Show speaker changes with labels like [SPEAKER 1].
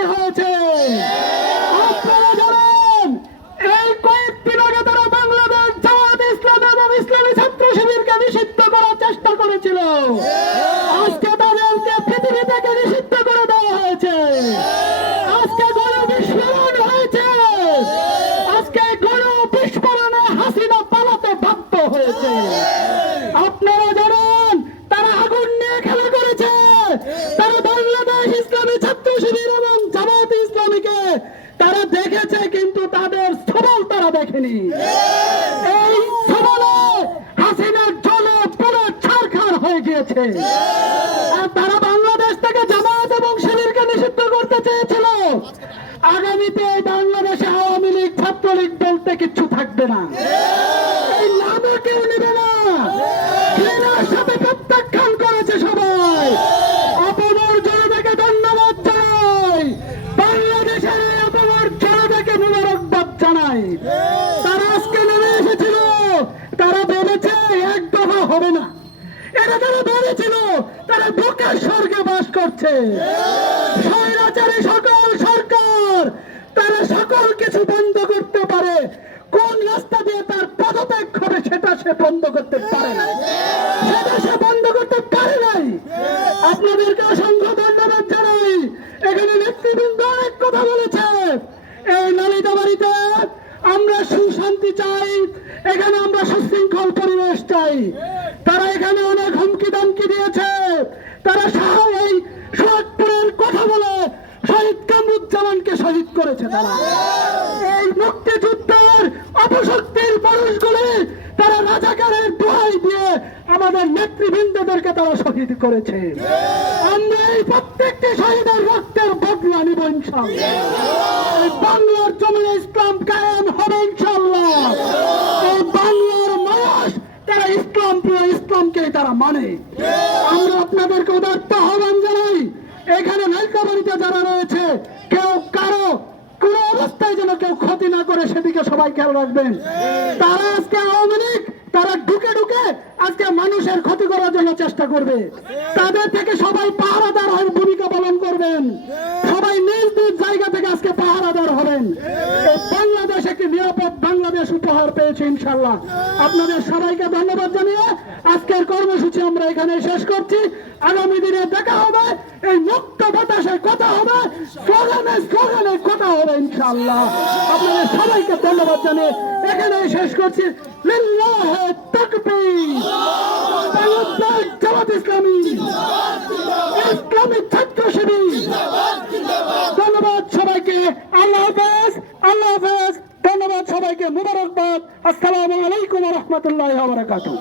[SPEAKER 1] বিজয় হয়েছে দেখেনি এই সবলে হাসিনার জলে পুরো ছারখার হয়ে গিয়েছে। আর তারা বাংলাদেশ থেকে জামাত এবং শিবিরকে নিষিদ্ধ করতে চেয়েছিল। আগামীতে বাংলাদেশে আওয়ামী লীগ, ছাত্রলীগ বলতে কিচ্ছু থাকবে না। এটা তারা ভেবেছিল তারা বুকের স্বর্গে বাস করছে। সকল সরকার, তারা সকল কিছু বন্ধ করতে পারে। কোন রাস্তা দিয়ে তার পদত্যাগ করে সেটা সে বন্ধ করতে পারে না। সেটা সে বন্ধ করতে পারে নাই। আপনাদেরকে অসংখ্য ধন্যবাদ জানাই এখানে নেতৃবৃন্দ অনেক কথা বলেছে এই নালিতা বাড়িতে আমরা সুশান্তি চাই। এখানে আমরা সুশৃঙ্খল পরিবেশ চাই। তারা এখানে অনেক হুমকি দামকি দিয়েছে। তারা এই সোহাগপুরের কথা বলে শহীদ কামরুজ্জামানকে শহীদ করেছে তারা। এই মুক্তিযুদ্ধের অপশক্তির মানুষগুলি তারা রাজাকারের দোহাই দিয়ে আমাদের নেতৃবৃন্দদেরকে তারা শহীদ করেছে। আমরা এই প্রত্যেকটি শহীদের রক্তের বদলা নিব ইনশাল্লাহ এই বাংলার জমিনে ইসলাম কায়েম মানে আমরা আপনাদেরকে উদার্ত আহ্বান জানাই, এখানে নাইকা বাড়িতে যারা রয়েছে, কেউ কারও কোন অবস্থায় যেন কেউ ক্ষতি না করে সেদিকে সবাই খেয়াল রাখবেন। তারা আজকে আওয়ামী লীগ, তারা ঢুকে ঢুকে আজকে মানুষের ক্ষতি করার জন্য চেষ্টা করবে। তাদের থেকে সবাই পাহারাদার হয়ে ভূমিকা পালন করবেন। সবাই নিজ নিজ জায়গা থেকে আজকে পাহারাদার হবেন। বাংলাদেশ একটি নিরাপদ বাংলাদেশ উপহার পেয়েছে ইনশাল্লাহ আপনাদের সবাইকে ধন্যবাদ জানিয়ে আজকের কর্মসূচি আমরা এখানে শেষ করছি। আগামী দিনে দেখা হবে, এই মুক্ত বাতাসে কথা হবে, স্লোগানে স্লোগানে কথা হবে ইনশাল্লাহ আপনাদের সবাইকে ধন্যবাদ জানিয়ে এখানে শেষ করছি। জামাত ইসলামী। ইসলামী ছাত্র ধন্যবাদ সবাইকে। আল্লাহ হাফেজ আল্লাহ হাফেজ। ধন্যবাদ সবাইকে। মুবারকবাদ। আসসালামু আলাইকুম রহমতুল্লাহ বারাকাতুহ।